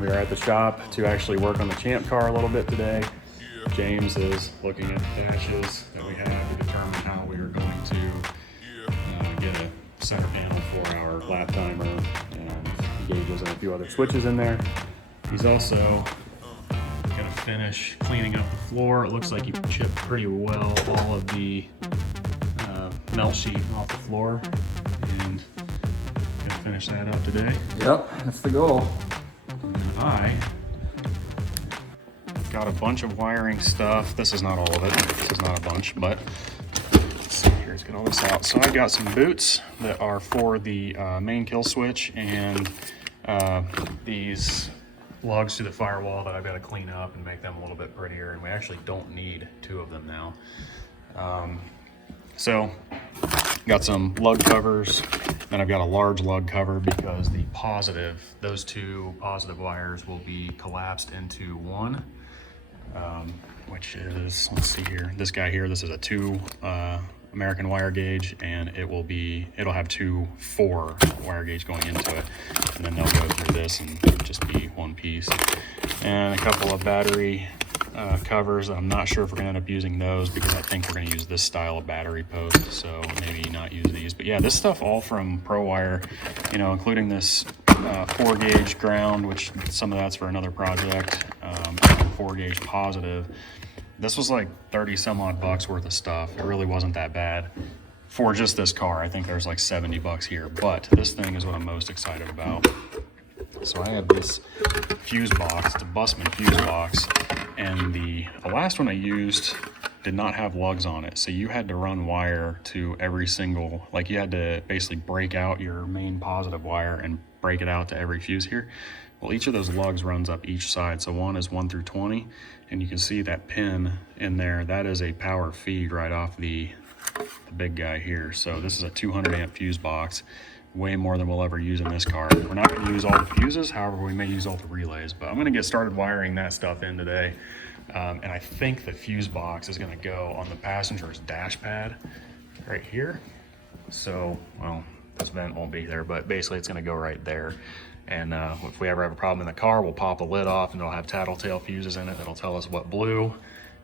We are at the shop to actually work on the Champ car a little bit today. James is looking at the dashes that we have to determine how we are going to get a center panel for our lap timer and gauges and a few other switches in there. He's also gonna finish cleaning up the floor. It looks like he chipped pretty well all of the melt sheet off the floor, and gonna finish that up today. Yep, that's the goal. And I got a bunch of wiring stuff. This is not all of it. This is not a bunch, but let's see here. Let's get all this out. So I got some boots that are for the main kill switch, and these lugs to the firewall that I've got to clean up and make them a little bit prettier. And we actually don't need 2 of them now. So got some lug covers, then I've got a large lug cover because those 2 positive wires will be collapsed into one, which is, let's see here, this guy here, this is a 2 American wire gauge, and it'll have 2 4 wire gauge going into it, and then they'll go through this and just be one piece. And a couple of battery covers. I'm not sure if we're gonna end up using those because I think we're gonna use this style of battery post, so maybe not use these. But yeah, this stuff all from ProWire, you know, including this 4 gauge ground, which some of that's for another project, 4 gauge positive. This was like 30 some odd bucks worth of stuff. It really wasn't that bad for just this car. I think there's like 70 bucks here, but this thing is what I'm most excited about. So I have this fuse box, it's a Bussman fuse box, and the last one I used did not have lugs on it. So you had to run wire to every single, like you had to basically break out your main positive wire and break it out to every fuse here. Well, each of those lugs runs up each side. So one is 1 through 20, and you can see that pin in there. That is a power feed right off the big guy here. So this is a 200 amp fuse box, way more than we'll ever use in this car. We're not going to use all the fuses, however, we may use all the relays, but I'm going to get started wiring that stuff in today. And I think the fuse box is going to go on the passenger's dash pad right here. So, well, this vent won't be there, but basically it's going to go right there. And if we ever have a problem in the car, we'll pop the lid off and it'll have tattletale fuses in it that'll tell us what blew,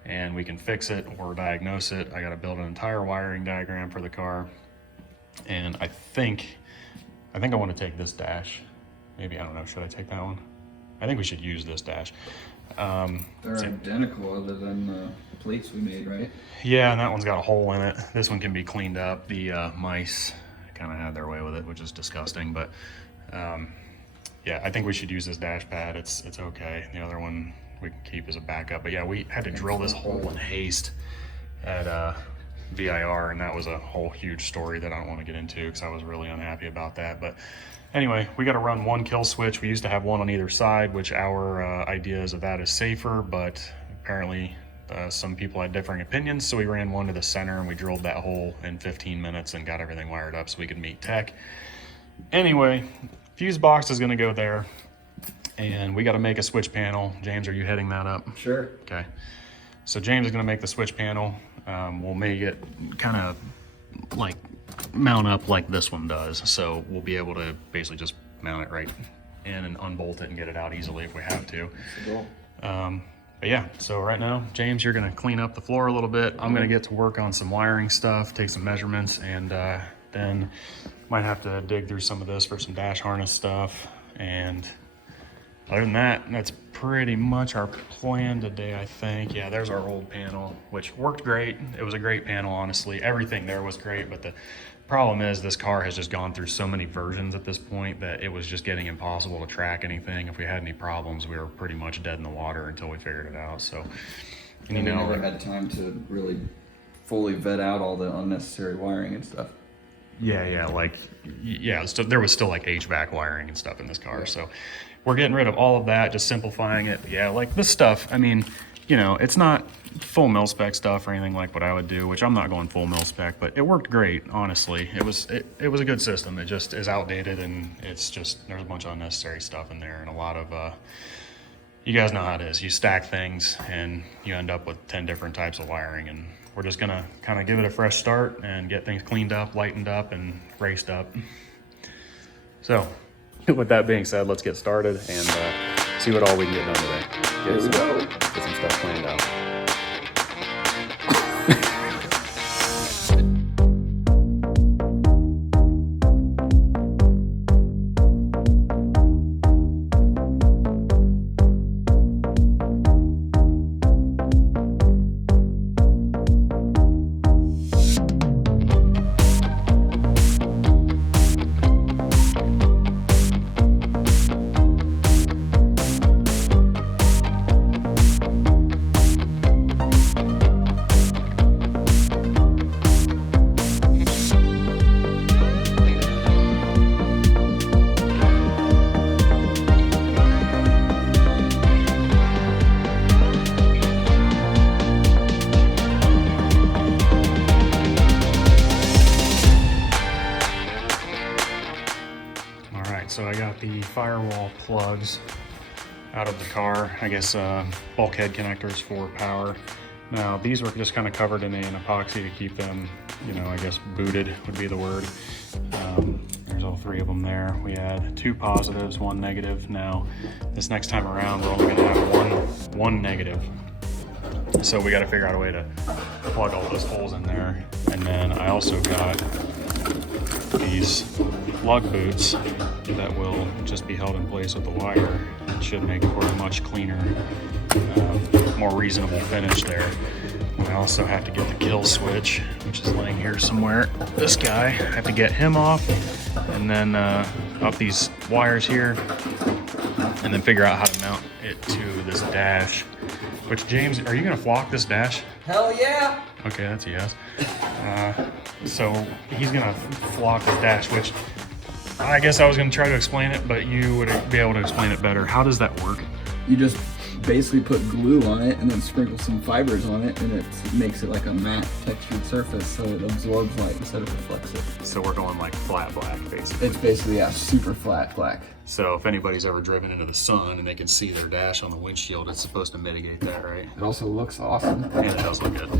and we can fix it or diagnose it. I got to build an entire wiring diagram for the car, and I think I want to take this dash. Maybe, I don't know, should I take that one? I think we should use this dash. They're identical other than the plates we made, right? Yeah, and that one's got a hole in it. This one can be cleaned up. The mice kind of had their way with it, which is disgusting, but yeah, I think we should use this dash pad. It's okay. The other one we can keep as a backup. But yeah, we had to drill this hole in haste at VIR, and that was a whole huge story that I don't want to get into because I was really unhappy about that. But anyway, we got to run 1 kill switch. We used to have 1 on either side, which our ideas of that is safer, but apparently some people had differing opinions. So we ran 1 to the center and we drilled that hole in 15 minutes and got everything wired up so we could meet tech. Anyway, fuse box is going to go there, and we got to make a switch panel. James, are you heading that up? Sure. Okay. So James is going to make the switch panel. We'll make it kind of like mount up like this one does. So we'll be able to basically just mount it right in and unbolt it and get it out easily if we have to. But yeah, so right now, James, you're going to clean up the floor a little bit. I'm going to get to work on some wiring stuff, take some measurements, and then might have to dig through some of this for some dash harness stuff. And other than that, that's pretty much our plan today, I think. Yeah, there's our old panel, which worked great. It was a great panel, honestly. Everything there was great, but the problem is this car has just gone through so many versions at this point that it was just getting impossible to track anything. If we had any problems, we were pretty much dead in the water until we figured it out. So, and you know, we never had time to really fully vet out all the unnecessary wiring and stuff. Yeah, so there was still like HVAC wiring and stuff in this car. So we're getting rid of all of that, just simplifying it. Yeah, like this stuff, I mean, you know, it's not full mil spec stuff or anything like what I would do, which I'm not going full mil spec, but it worked great, honestly. It was a good system. It just is outdated, and it's just, there's a bunch of unnecessary stuff in there, and a lot of, you guys know how it is. You stack things and you end up with 10 different types of wiring, and we're just gonna kind of give it a fresh start and get things cleaned up, lightened up, and raced up. So with that being said, let's get started and See what all we can get done today. Here we go. Get some stuff planned out. So I got the firewall plugs out of the car, I guess bulkhead connectors for power. Now these were just kind of covered in an epoxy to keep them, you know, I guess booted would be the word. There's all 3 of them there. We had 2 positives, 1 negative. Now this next time around we're only gonna have one negative. So we gotta figure out a way to plug all those holes in there. And then I also got these lug boots that will just be held in place with the wire. It should make for a much cleaner, more reasonable finish there. I also have to get the kill switch, which is laying here somewhere. This guy, I have to get him off, and then up these wires here, and then figure out how to mount it to this dash. Which, James, are you gonna flock this dash? Hell yeah! Okay, that's a yes. So he's gonna flock the dash, which I guess I was gonna try to explain it, but you would be able to explain it better. How does that work? You just basically put glue on it and then sprinkle some fibers on it, and it makes it like a matte textured surface, so it absorbs light instead of reflects it. So we're going like flat black, basically. It's basically, yeah, super flat black. So if anybody's ever driven into the sun and they can see their dash on the windshield, it's supposed to mitigate that, right? It also looks awesome. And it does look good.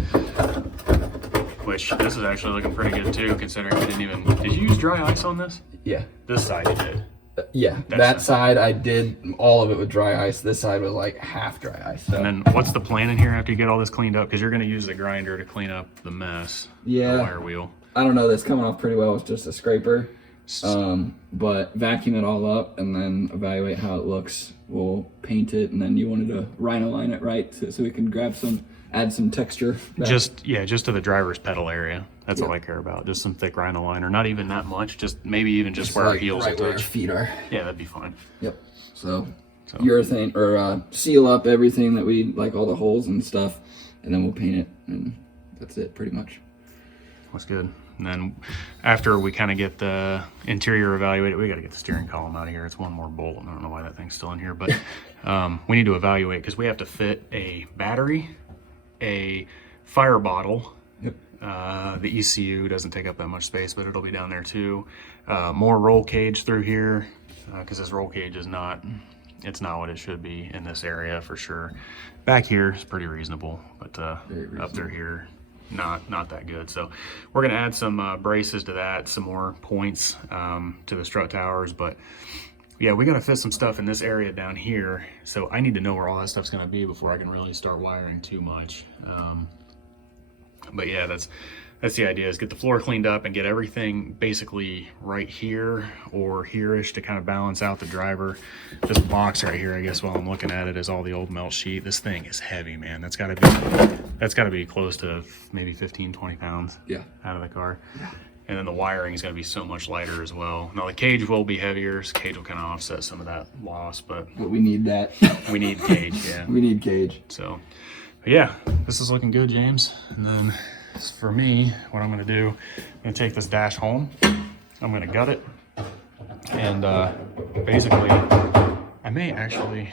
Which, this is actually looking pretty good too, considering we didn't even... Did you use dry ice on this? Yeah. This side you did. Yeah, that side I did all of it with dry ice. This side was like half dry ice. So. And then what's the plan in here after you get all this cleaned up? Because you're going to use the grinder to clean up the mess. Yeah. The wire wheel. I don't know. That's coming off pretty well. It's just a scraper. But vacuum it all up and then evaluate how it looks. We'll paint it, and then you wanted to rhino line it right so we can add some texture back. Just to the driver's pedal area. That's all I care about. Just some thick rhino liner. Not even that much. Just maybe even just where our heels right will where our touch. feet are. Yeah, that'd be fine. Yep. So urethane or seal up everything that we like, all the holes and stuff, and then we'll paint it, and that's it pretty much. That's good. And then after we kind of get the interior evaluated, we got to get the steering column out of here. It's one more bolt. I don't know why that thing's still in here, but we need to evaluate because we have to fit a battery, a fire bottle. Yep. The ECU doesn't take up that much space, but it'll be down there too. More roll cage through here because this roll cage is not what it should be in this area for sure. Back here is pretty reasonable, but up through here, not that good. So we're gonna add some braces to that, some more points to the strut towers, but yeah, we gotta fit some stuff in this area down here. So I need to know where all that stuff's gonna be before I can really start wiring too much. But yeah, that's the idea, is get the floor cleaned up and get everything basically right here or here-ish to kind of balance out the driver. This box right here, I guess, while I'm looking at it, is all the old melt sheet. This thing is heavy, man. That's gotta be close to maybe 15, 20 pounds out of the car. Yeah. And then the wiring is gonna be so much lighter as well. Now the cage will be heavier, so cage will kind of offset some of that loss, but we need that. we need cage, yeah. We need cage. So, but yeah, this is looking good, James. And then for me, what I'm gonna do, I'm gonna take this dash home. I'm gonna gut it. And basically, I may actually,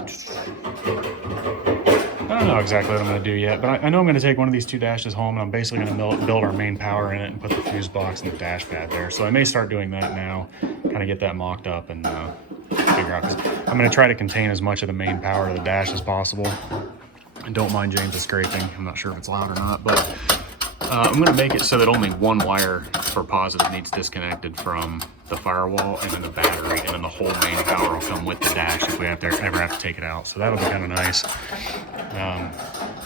I don't know exactly what I'm gonna do yet, but I know I'm gonna take one of these 2 dashes home, and I'm basically gonna build our main power in it and put the fuse box and the dash pad there. So I may start doing that now, kind of get that mocked up and figure out, 'cause I'm gonna try to contain as much of the main power to the dash as possible. And don't mind James's scraping. I'm not sure if it's loud or not, but I'm going to make it so that only one wire for positive needs disconnected from the firewall, and then the battery, and then the whole main power will come with the dash if we ever have to take it out. So that'll be kind of nice.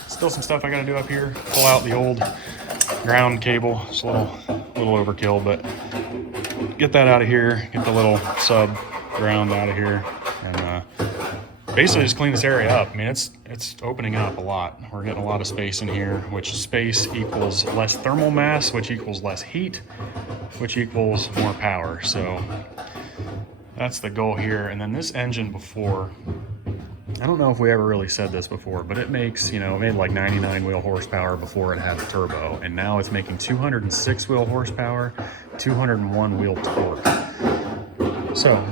Still some stuff I got to do up here. Pull out the old ground cable. It's a little overkill, but get that out of here. Get the little sub ground out of here, and basically just clean this area up. I mean, it's opening up a lot. We're getting a lot of space in here, which space equals less thermal mass, which equals less heat, which equals more power. So that's the goal here. And then this engine before, I don't know if we ever really said this before, but it makes, you know, it made like 99 wheel horsepower before it had the turbo, and now it's making 206 wheel horsepower, 201 wheel torque. So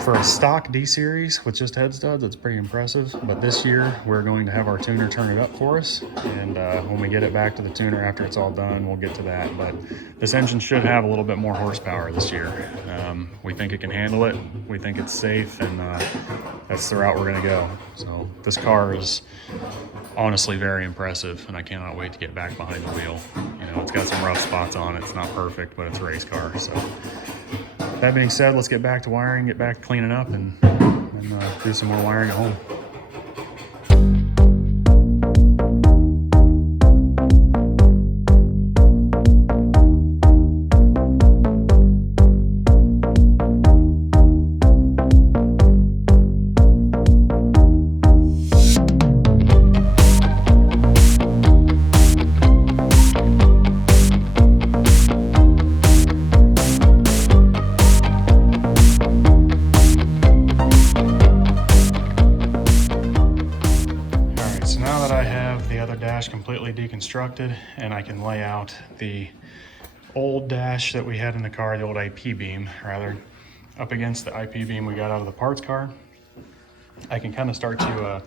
for a stock D series with just head studs, it's pretty impressive. But this year we're going to have our tuner turn it up for us, and when we get it back to the tuner after it's all done, we'll get to that. But this engine should have a little bit more horsepower this year. We think it can handle it. We think it's safe, and that's the route we're going to go. So this car is honestly very impressive, and I cannot wait to get back behind the wheel. You know, it's got some rough spots on it. It's not perfect, but it's a race car. So that being said, let's get back to wiring, get back to cleaning up, and do some more wiring at home. Completely deconstructed, and I can lay out the old dash that we had in the car, the old IP beam rather, up against the IP beam we got out of the parts car. I can kind of start to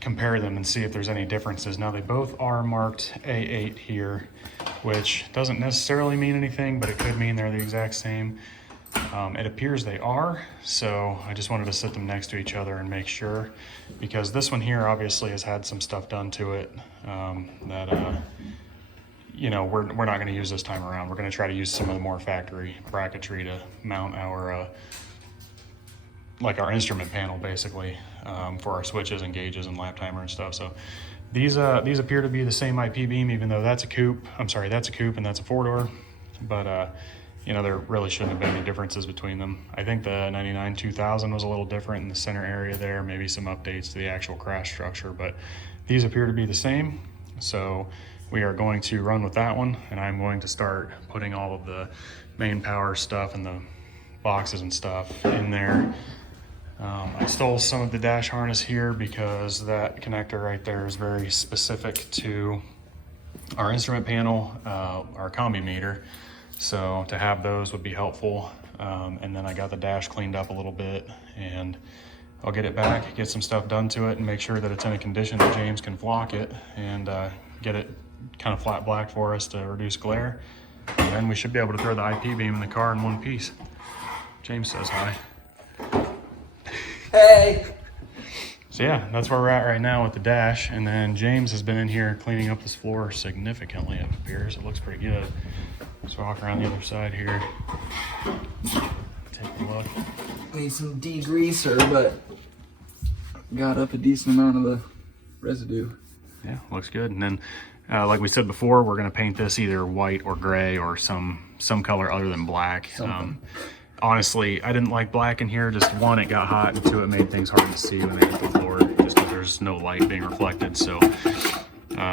compare them and see if there's any differences. Now they both are marked A8 here, which doesn't necessarily mean anything, but it could mean they're the exact same. It appears they are, so I just wanted to sit them next to each other and make sure, because this one here obviously has had some stuff done to it that you know, we're not going to use this time around. We're going to try to use some of the more factory bracketry to mount our like our instrument panel basically, for our switches and gauges and lap timer and stuff. So these appear to be the same IP beam, even though that's a coupe. I'm sorry, that's a coupe and that's a four-door, but you know, there really shouldn't have been any differences between them. I think the 99 2000 was a little different in the center area there, maybe some updates to the actual crash structure, but these appear to be the same. So we are going to run with that one, and I'm going to start putting all of the main power stuff and the boxes and stuff in there. I stole some of the dash harness here because that connector right there is very specific to our instrument panel, our combi meter. So to have those would be helpful. And then I got the dash cleaned up a little bit, and I'll get it back, get some stuff done to it, and make sure that it's in a condition that James can flock it and get it kind of flat black for us to reduce glare. And then we should be able to throw the IP beam in the car in one piece. James says hi. Hey! So yeah, that's where we're at right now with the dash. And then James has been in here cleaning up this floor significantly, it appears. It looks pretty good. Let's walk around the other side here. Take a look. Need some degreaser, but got up a decent amount of the residue. Yeah, looks good. And then, like we said before, we're gonna paint this either white or gray or some color other than black. Honestly, I didn't like black in here. Just one, it got hot, and two, it made things hard to see when they hit the floor, just because there's no light being reflected. So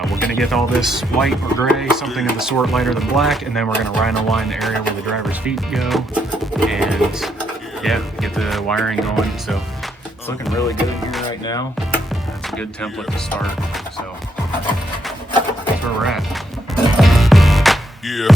we're gonna get all this white or gray, something of the sort lighter than black, and then we're gonna rhino line the area where the driver's feet go, and yeah, get the wiring going. So it's looking really good in here right now. That's a good template to start. So that's where we're at. Yeah.